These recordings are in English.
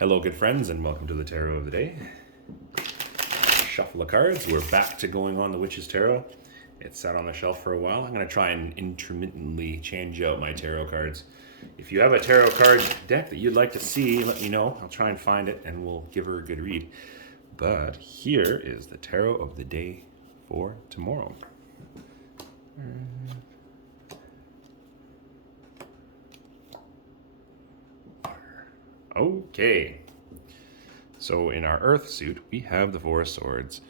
Hello, good friends, and welcome to the Tarot of the Day. Shuffle of cards. We're back to going on the Witch's Tarot. It sat on the shelf for a while. I'm going to try and intermittently change out my tarot cards. If you have a tarot card deck that you'd like to see, let me know. I'll try and find it, and we'll give her a good read. But here is the Tarot of the Day for tomorrow. Okay, so in our Earth suit, we have the Four of Swords.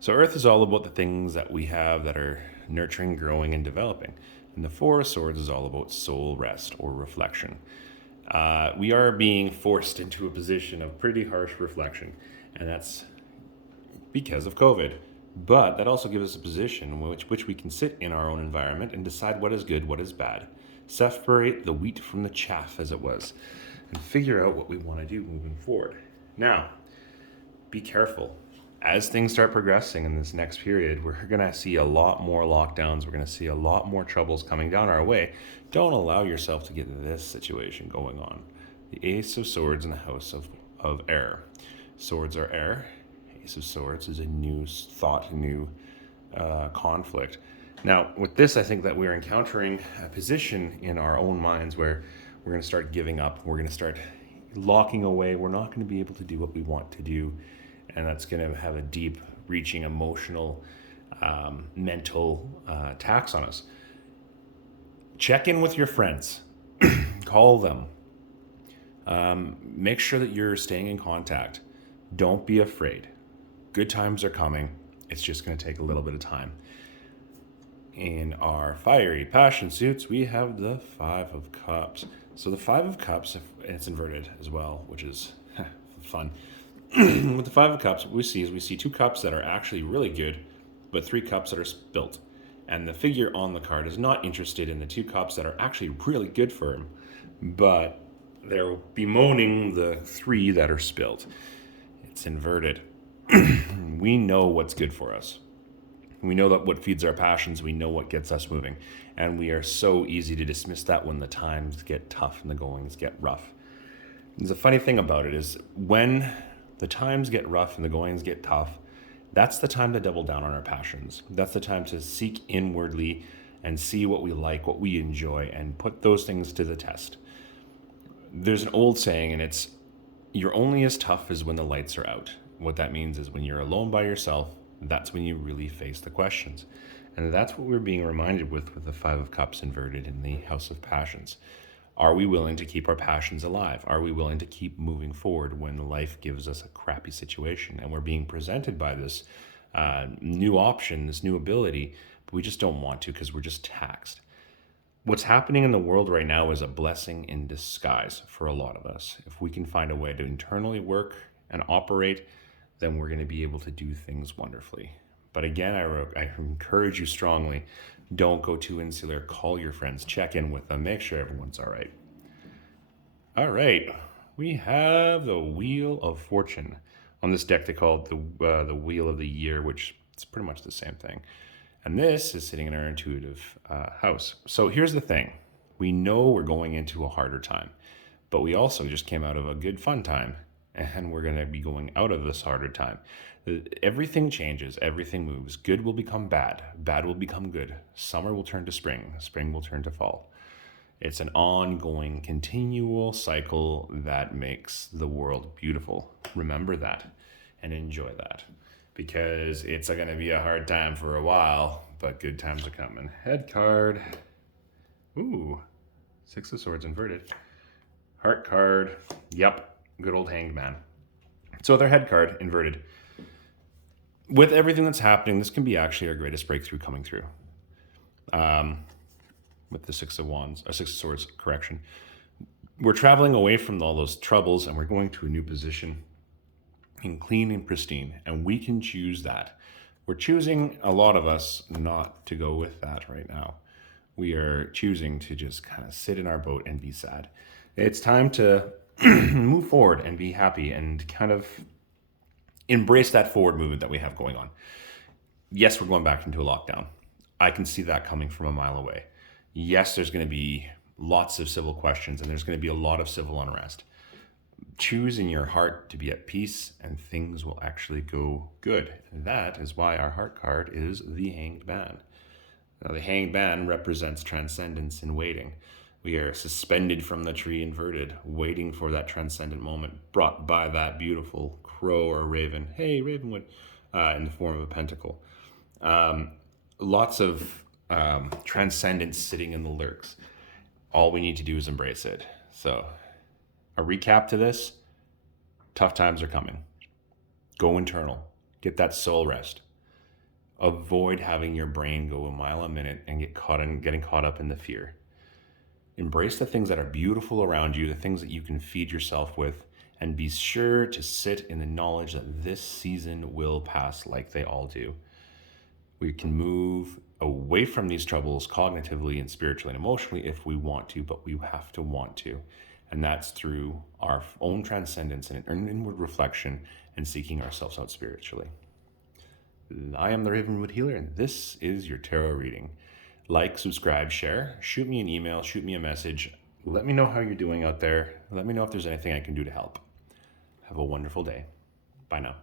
So Earth is all about the things that we have that are nurturing, growing, and developing. And the Four of Swords is all about soul rest or reflection. We are being forced into a position of pretty harsh reflection, and that's because of COVID. But that also gives us a position in which we can sit in our own environment and decide what is good, what is bad. Separate the wheat from the chaff, as it was, and figure out what we want to do moving forward. Now, be careful. As things start progressing in this next period, we're going to see a lot more lockdowns. We're going to see a lot more troubles coming down our way. Don't allow yourself to get this situation going on. The Ace of Swords in the House of Air. Swords are air. Ace of Swords is a new thought, a new conflict. Now, with this, I think that we're encountering a position in our own minds where we're going to start giving up. We're going to start locking away. We're not going to be able to do what we want to do. And that's going to have a deep, reaching, emotional, mental tax on us. Check in with your friends. Call them. Make sure that you're staying in contact. Don't be afraid. Good times are coming. It's just going to take a little bit of time. In our fiery passion suits, we have the Five of Cups. So the Five of Cups, and it's inverted as well, which is fun. With the Five of Cups, what we see two cups that are actually really good, but three cups that are spilt. And the figure on the card is not interested in the two cups that are actually really good for him, but they're bemoaning the three that are spilt. It's inverted. We know what's good for us. We know that what feeds our passions, we know what gets us moving. And we are so easy to dismiss that when the times get tough and the goings get rough. There's a funny thing about it is when the times get rough and the goings get tough, that's the time to double down on our passions. That's the time to seek inwardly and see what we like, what we enjoy, and put those things to the test. There's an old saying, and it's, you're only as tough as when the lights are out. What that means is when you're alone by yourself, that's when you really face the questions. And that's what we're being reminded with the Five of Cups inverted in the House of Passions. Are we willing to keep our passions alive? Are we willing to keep moving forward when life gives us a crappy situation? And we're being presented by this new option, this new ability, but we just don't want to because we're just taxed. What's happening in the world right now is a blessing in disguise for a lot of us. If we can find a way to internally work and operate, then we're going to be able to do things wonderfully. But again, I encourage you strongly, don't go too insular. Call your friends, check in with them, make sure everyone's all right. All right, we have the Wheel of Fortune. On this deck, they call it the Wheel of the Year, which is pretty much the same thing. And this is sitting in our intuitive house. So here's the thing. We know we're going into a harder time, but we also just came out of a good, fun time. And we're going to be going out of this harder time. Everything changes. Everything moves. Good will become bad. Bad will become good. Summer will turn to spring. Spring will turn to fall. It's an ongoing, continual cycle that makes the world beautiful. Remember that and enjoy that because it's going to be a hard time for a while, but good times are coming. Head card. Ooh, Six of Swords inverted. Heart card. Yep. Good old Hanged Man. So their head card inverted. With everything that's happening, this can be actually our greatest breakthrough coming through. With the Six of Swords, correction. We're traveling away from all those troubles and we're going to a new position in clean and pristine. And we can choose that. We're choosing, a lot of us, not to go with that right now. We are choosing to just kind of sit in our boat and be sad. It's time to move forward and be happy and kind of embrace that forward movement that we have going on. Yes, we're going back into a lockdown. I can see that coming from a mile away. Yes, there's going to be lots of civil questions and there's going to be a lot of civil unrest. choose in your heart to be at peace, and things will actually go good. And that is why our heart card is the Hanged Man. Now, the Hanged Man represents transcendence and waiting. We are suspended from the tree inverted, waiting for that transcendent moment brought by that beautiful crow or raven. Hey, Ravenwood, in the form of a pentacle. Lots of transcendence sitting in the lurks. All we need to do is embrace it. So, a recap to this: tough times are coming. Go internal. Get that soul rest. Avoid having your brain go a mile a minute and getting caught up in the fear. Embrace the things that are beautiful around you, the things that you can feed yourself with, and be sure to sit in the knowledge that this season will pass like they all do. We can move away from these troubles cognitively and spiritually and emotionally if we want to, but we have to want to. And that's through our own transcendence and an inward reflection and seeking ourselves out spiritually. I am the Ravenwood Healer, and this is your tarot reading. Like, subscribe, share, shoot me an email, shoot me a message. Let me know how you're doing out there. Let me know if there's anything I can do to help. Have a wonderful day. Bye now.